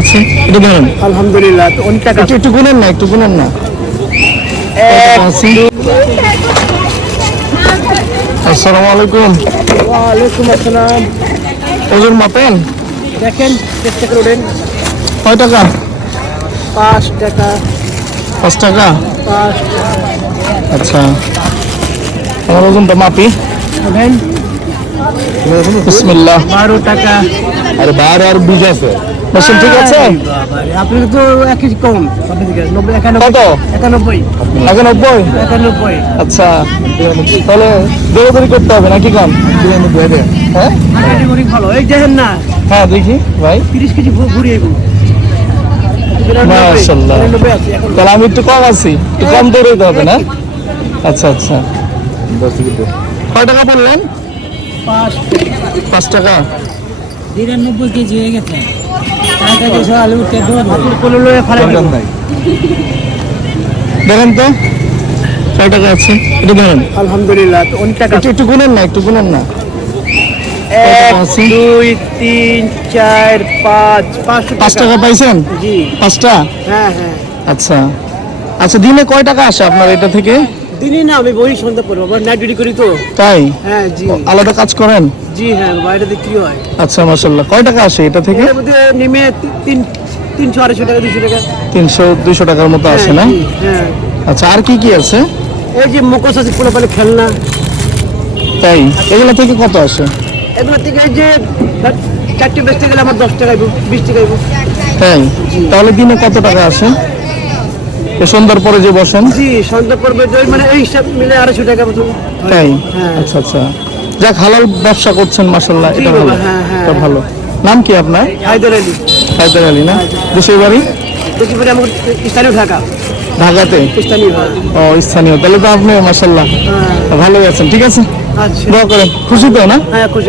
আছে এটা ধরুন আলহামদুলিল্লাহ তো অনেক টাকা একটু গুনেন না আসসালামু আলাইকুম। ওয়ালাইকুম আসসালাম। ওজন মাপেন? দেখেন চেষ্টা করে ওঠেন। কয় টাকা? 5 টাকা। 5 টাকা। 5 আচ্ছা, আমার ওজনটা মাপি। ওঠেন। বিসমিল্লাহ। 12 টাকা। আরে 12 আর 20 আছে, বসেন, ঠিক আছে। আপনি তো একই কম। 90 কত? 91 91। 91। আচ্ছা, তাহলে দৌড়াদৌড়ি করতে হবে নাকি কম? হ্যাঁ অনেক ভালো। এই দেখেন না, হ্যাঁ দেখি ভাই। 30 কেজি ঘুরিয়ে আইবো। মাশাআল্লাহ, তাহলে আমি একটু কম আছি, একটু কম দৌড়াইতে হবে না? আচ্ছা আচ্ছা, কয় টাকা বললেন? 5 টাকা। 93 কেজি হয়ে গেছে। আলু উঠে দেখেন তো কয় টাকা আছে এটা ধরেন। আলহামদুলিল্লাহ তো অনেক টাকা। একটু গুনেন না 1 2 3 4 5 5 টাকা পাইছেন? জি। 5টা? হ্যাঁ। আচ্ছা আচ্ছা, দিনে কয় টাকা আসে আপনার এটা থেকে? দিনই না, আমি বই শুনতে পারবো, আবার নাইট ডিউটি করি তো। তাই? হ্যাঁ জি। আলাদা কাজ করেন? জি হ্যাঁ, বাইরে কি হয়। আচ্ছা মাশাআল্লাহ, কয় টাকা আসে এটা থেকে? এর মধ্যে নেমে 300 250 টাকা 200 টাকা। 300-200 টাকার মতো আসে না? হ্যাঁ। আচ্ছা, আর কি আছে? এই যে মুখোশ আছে, পোলা পালে খেলনা। তাই? এগুলো থেকে কত আসে? এগুলো থেকে এই যে 4টে বেচতে গেলে আমার 10 টাকা 20 টাকা। তাই? তাহলে দিনে কত টাকা আসে? সন্ধ্যার পরে যে বসেন? জি, সন্ধ্যা পর্বে মানে এই সব মিলে 250 টাকা মতো। তাই? হ্যাঁ। আচ্ছা আচ্ছা, যাক, হালাল ব্যবসা করছেন মাশাআল্লাহ, এটা ভালো। হ্যাঁ। এটা ভালো। নাম কি আপনার? হায়দার আলী। হায়দার আলী না? দেশের বাড়ি? দেখি পরে আমার স্থানীয় ঢাকা। ঢাকাতে? স্থানীয়। ও স্থানীয়, তাহলে তো আপনি মাশাআল্লাহ হ্যাঁ। ভালোই আছেন। ঠিক আছে, আচ্ছা। দোয়া করেন। খুশি তো না? হ্যাঁ খুশি।